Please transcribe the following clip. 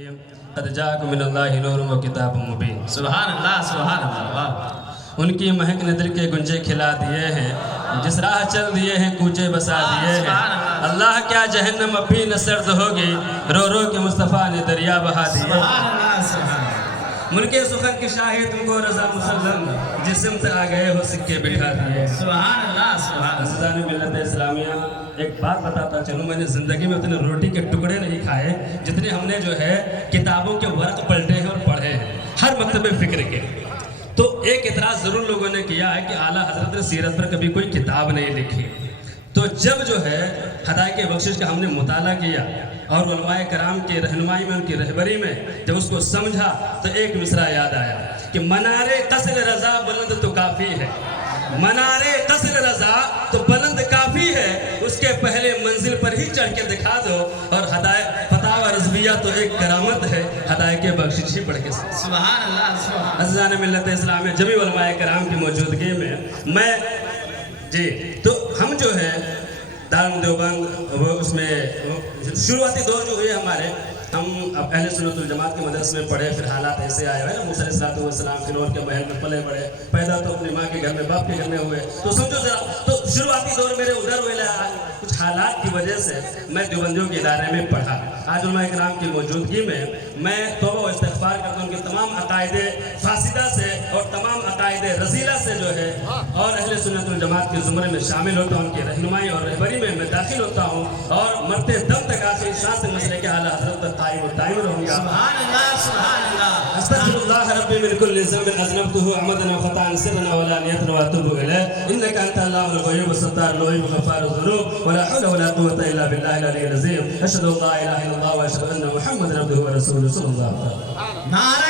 الرحیم قد جاءکم من اللہ نور و کتاب مبین۔ سبحان اللہ سبحان اللہ۔ ان کی مہک نے دل کے گنجے کھلا دیے ہیں، جس راہ چل دیے ہیں کوچے بسا دیے ہیں۔ اللہ کیا جہنم اب بھی نہ سرد ہوگی، رو رو کے مصطفیٰ نے دریا بہا دیے۔ سبحان اللہ سبحان اللہ۔ ملک سخن کی شاہی تم کو رضا مسلم، جسم سے آ گئے ہو سکے بٹھا دیے۔ سبحان اللہ سبحان اللہ۔ عزیزان ملت اسلامیہ، ایک بات بتاتا چلوں، میں نے زندگی میں اتنے روٹی کے ٹکڑے نہیں کھائے جتنے ہم نے جو ہے کتابوں کے ورق پلٹے ہیں اور پڑھے ہیں، ہر مکتب فکر کے۔ تو ایک اعتراض ضرور لوگوں نے کیا ہے کہ اعلیٰ حضرت نے سیرت پر کبھی کوئی کتاب نہیں لکھی۔ تو جب جو ہے حدائق بخشش کا ہم نے مطالعہ کیا اور علماء کرام کی رہنمائی میں، ان کی رہبری میں جب اس کو سمجھا تو ایک مصرع یاد آیا کہ منارے قصر رضا بلند تو کافی ہے، منارے قصر رضا تو بلند کافی ہے، اس کے پہلے منزل پر ہی چڑھ کے دکھا دو، اور فتاوی رضویہ تو ایک کرامت ہے، حدائق بخشش ہی پڑھ کے سبحان اللہ سبحان اللہ۔ عزیزان ملت اسلامیہ، جمی علماء کرام کی موجودگی میں تو ہم جو ہے دارالعلوم دیوبند وہ اس میں شروعاتی دور جو ہوئے ہمارے، ہم اب اہل سنت الجماعت کے مدرسے میں پڑھے، پھر حالات ایسے آئے ہوئے نا، موسیٰ علیہ السلام فرعون کے محل میں پلے بڑھے، پیدا تو اپنی ماں کے گھر میں، باپ کے گھر میں ہوئے، تو سمجھو ذرا، تو شروعاتی دور میرے ادھر ہوئے، کچھ حالات کی وجہ سے میں دیوبندیوں کے ادارے میں پڑھا۔ آج علماء کرام کی موجودگی میں میں توبہ و استغفار کرتا ہوں کہ تمام عقائد فاسدہ سے اور تمام عقائد رذیلہ سے جو ہے اور اہل سنت الجماعت کے زمرے میں شامل ہوتا ہوں، ان کی رہنمائی اور رہبری میں داخل ہوتا ہوں، اور مرتے دم تک آخری سانس مسئلے کے اعلیٰ حضرت تک قائم و دائم رہوں گا۔ سبحان اللہ سبحان اللہ۔ استغفر اللہ ربی من کل ذنب اذنبته عمدا وخطأ سرا وعلانیة واتوب الیہ انک انت علام الغیوب الستار الغیب غفار الذنوب ولا حول ولا قوة الا بالله العلی العظیم اشهد ان لا اله الا الله واشهد ان محمدا عبده ورسوله صلی اللہ علیہ وسلم۔ نعرہ